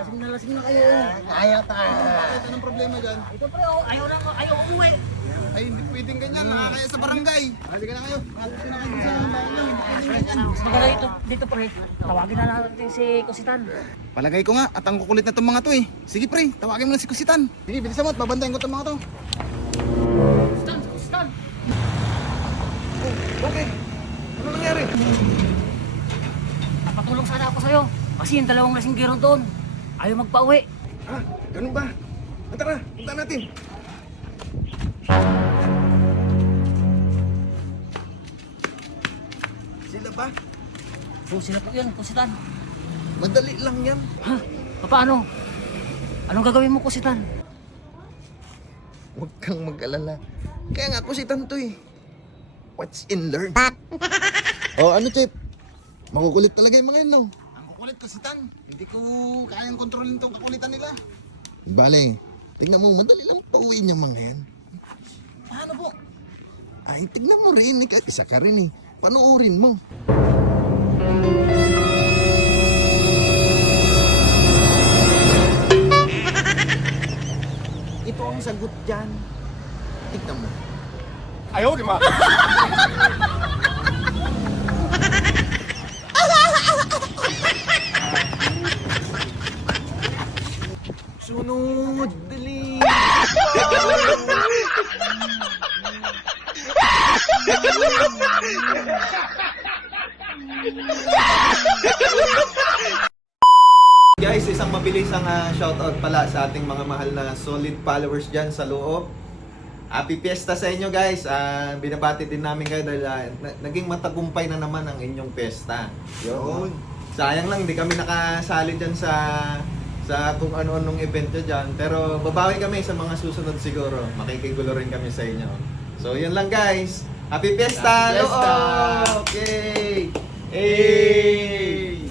lasing na kayo. Ayaw ta. Bakit? Anong problema dyan? Ito pre, ayaw umuwi. Ay, hindi pwedeng ganyan. Nakakaya sa barangay. Halika na kayo. Halika na kayo sa bayan nyo. Hindi pwedeng ganyan. Mas maganda dito pre, tawagin na natin si Kusitan. Palagay ko nga, at ang kukulit na itong mga to eh. Sige pre, tawagin mo na si Kusitan. Sige, bilisan mo at babantayan ko itong mga to. Kusitan! Okay. Ano nangyari? Napatulong sana ako sa'yo. Kasi yung dalawang lasinggero doon, ayaw magpauwi. Ah, ganun ba? Tara, punta natin. Sila ba? So sila po yun, Kusitan. Madali lang yan. Ha? Paano? Anong gagawin mo, Kusitan? Huwag kang mag-alala. Kaya nga Kusitan to eh. Watch and learn. Oh, ano Chip? Makukulit talaga yung mga yun, no? Ang kukulit Kusitan. Hindi ko kayang kontrolin itong kakulitan nila. Bale, tignan mo, madali lang pauwiin yung mga yan. Paano po? Ay, tignan mo rin. Isa ka rin eh. Panoorin mo. Ito ang sagot dyan. Tignan mo. Ayaw, di ma. Sunod, dali. Guys, isang mabilisang shoutout pala sa ating mga mahal na solid followers dyan sa loob. Happy Fiesta sa inyo guys. Binabati din namin kayo dahil naging matagumpay na naman ang inyong fiesta. Yun. Sayang lang, di kami nakasali dyan sa kung ano-anong event nyo dyan. Pero babawi kami sa mga susunod siguro. Makikigulo rin kami sa inyo. So yun lang guys. Happy Fiesta! Happy Fiesta! Loob! Okay! Hey!